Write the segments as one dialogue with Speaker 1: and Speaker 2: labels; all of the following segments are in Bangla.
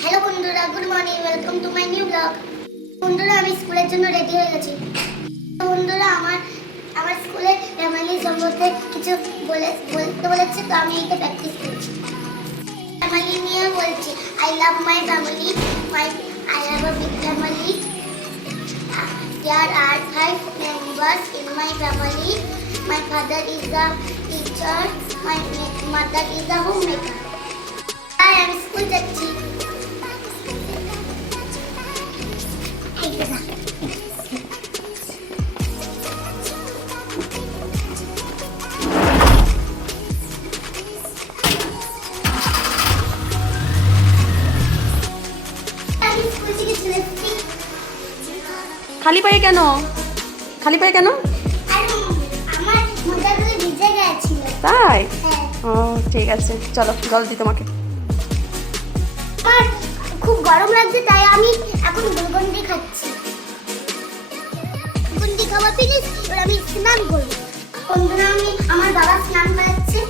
Speaker 1: হ্যালো বন্ধুরা good morning welcome to my new blog বন্ধুরা, আমি স্কুলের জন্য রেডি হয়ে গেছি বন্ধুরা, আমার আমার স্কুলে ফ্যামিলি সম্পর্কে কিছু বলে, বলতে বলেছে, তো আমি এইটা প্র্যাকটিস করছি ফ্যামিলি নিয়ে বলছি I love my family my I have a big family There are five members my father is the teacher. My mother is the homemaker. আমি স্কুল
Speaker 2: খালি পায়ে কেন? খালি পায়ে কেন? তাই?
Speaker 1: হ্যাঁ।
Speaker 2: ও ঠিক আছে। চলো জল দিই তোমাকে।
Speaker 1: গরম লাগছে, তাই আমি এখন গুলগন্ডি খাচ্ছি। গুলগন্ডি খাওয়া ফিনিস এবার আমি স্নান করব। বন্ধুরা, আমি আমার বাবা স্নান করাচ্ছে।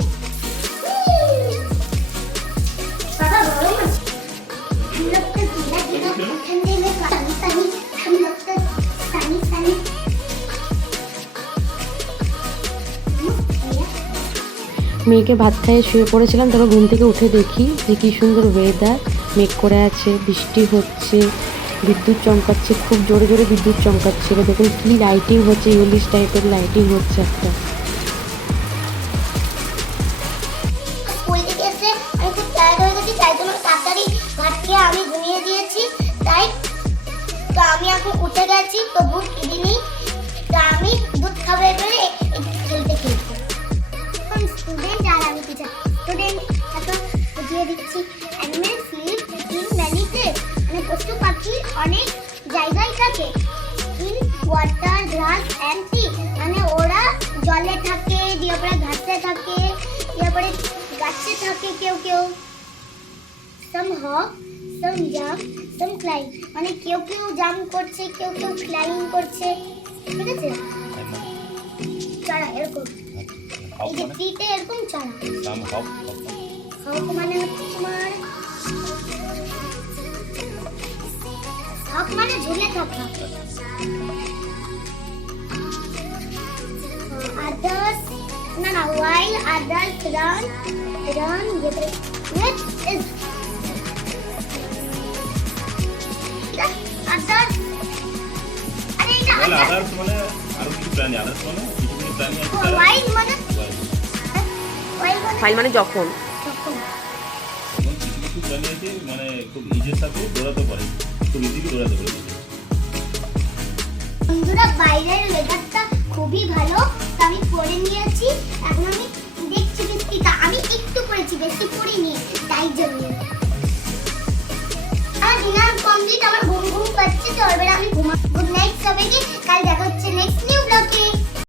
Speaker 1: বাবা, গরম
Speaker 3: মেয়েকে ভাত খাইয়ে শুয়ে পড়েছিলাম, তারপর ঘুম থেকে উঠে দেখি যে কি সুন্দর ওয়েদার মেঘ করে আছে, বৃষ্টি হচ্ছে, বিদ্যুৎ চমকাচ্ছে, খুব জোরে জোরে বিদ্যুৎ চমকাচ্ছে। এবার দেখুন কি লাইটিং হচ্ছে ইউলিশ টাইপের লাইটিং হচ্ছে একটা।
Speaker 1: আমি ঘুমিয়ে দিয়েছি। তাই তো আমি এখন উঠে গেছি, তবু কিনিনি ওয়াটার গ্রাস অ্যান্ড টি মানে ওরা জলে থাকে দিয়ে পরে ঘাসে থাকে দিয়ে পরে গাছে থাকে কেউ কেউ। সাম হক সাম জাম্প সাম ক্লাইম মানে কেউ কেউ জাম্প করছে কেউ কেউ ক্লাইম করছে। ঠিক আছে? চড়া এরকম। এই যে এরকম চড়া।
Speaker 4: Hop,
Speaker 1: হক মানে হচ্ছে তোমার হক মানে ঝুলে থাকা। রান নেক্সট ইজ আদার্স আরে আদার্স
Speaker 4: others মানে আরও কিছু প্রাণী others মানে কিছু কিছু প্রাণী আছে তারা
Speaker 1: মানে
Speaker 4: wild।
Speaker 1: মানে
Speaker 2: মানে যখন।
Speaker 1: যখন।
Speaker 4: কিছু কিছু প্রাণী আছে মানে খুব ইজির সাথে দৌড়াতে পারে খুব ইজিলি দৌড়াতে পারে।
Speaker 1: বন্ধুরা বাইরের ওয়েদারটা খুবই ভালো। আমি পরে নিয়েছি ডিনার কমপ্লিট আমার ঘুম ঘুম পাচ্ছে তো এবারে আমি ঘুমা গুড নাইট সবাইকে কাল দেখা হচ্ছে নেক্সট